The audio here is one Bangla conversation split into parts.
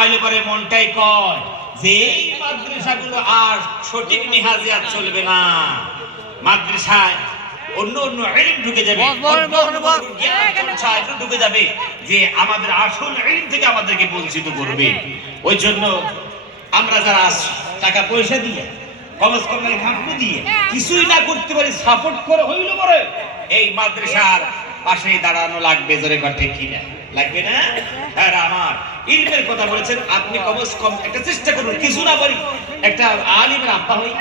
হইলে পরে মনটাই কয় যে এই মাদ্রাসাগুলো আর সঠিক নিহাজিয়াত চলবে না, মাদ্রাসায় অন্য অন্য ইলম ঢুকে যাবে, ঢুকে যাবে যে আমাদের আসল ইলম থেকে আমাদেরকে বঞ্চিত করবে। ওই জন্য আমরা যারা টাকা পয়সা দিয়ে কমস কম ঘাটু দিয়ে কিছুই না করতে পারি, সাপোর্ট করে হইল পরে এই মাদ্রাসার পাশে দাঁড়ানো লাগবে। জোরে কথা ঠিক না? লাগবে না? হ্যাঁ, আমার ইলমের কথা বলেছেন আপনি, কমস কম একটা চেষ্টা করুন, কিছু না পারি একটা আলিমের আব্বা হই,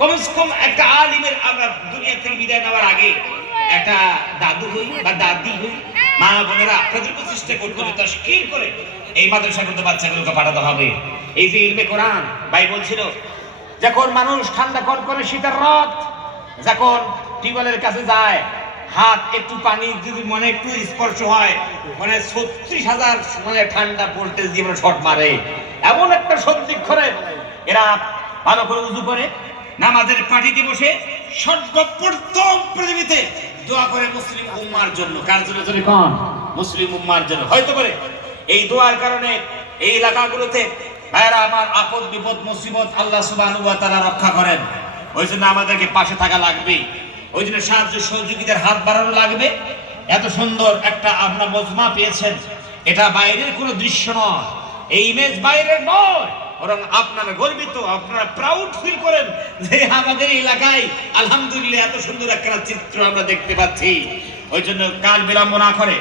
কমস কম একটা আলিমের আমরা দুনিয়া থেকে বিদায় নেওয়ার আগে একটা দাদু হই বা দাদি হই। মা বোনেরা আপনাদের চেষ্টা করতে হবে তাশকিল করে এই মাদ্রাসাগুলোতে বাচ্চাগুলোকে পাঠাতে হবে। এই যে ইলমে কোরআন ভাই বলছিল, যখন মানুষ ঠান্ডা কনকনে শীতের রাত যখন টিউবওয়েলের কাছে যায়, হাত একটু পানি যদি মনে একটু স্পর্শ হয়, মানে ৩৬,০০০ মানে ঠান্ডা ভোল্টেজ দিয়ে শর্ট মারে, এমন একটা সন্ধিক্ষণে এরা ভালো করে উযু করে নামাজের পাটিতে বসে সর্বপ্রথম পৃথিবীতে দোয়া করে মুসলিম উম্মার জন্য। কার জন্য? জোরে কোন? মুসলিম উম্মার জন্য। হয়তো করে এই দোয়ার কারণে এই এলাকাগুলোতে ভাইরা আমার আপদ বিপদ মুসিবত আল্লাহ সুবহানাহু ওয়া তাআলা রক্ষা করেন। ওই জন্য আমাদেরকে পাশে থাকা লাগবে, ওই জন্য সাহায্য সহযোগিতার হাত বাড়ানো লাগবে। এত সুন্দর একটা আপনারা মজমা পেয়েছেন, এটা বাইরের কোনো দৃশ্য নয়, এই ইমেজ বাইরের নয়, বরং আপনারা গর্বিত, আপনারা প্রাউড ফিল করেন যে আমাদের এলাকায় আলহামদুলিল্লাহ এত সুন্দর একটা চিত্র আমরা দেখতে পাচ্ছি। ওই জন্য কাল বিলম্ব না করে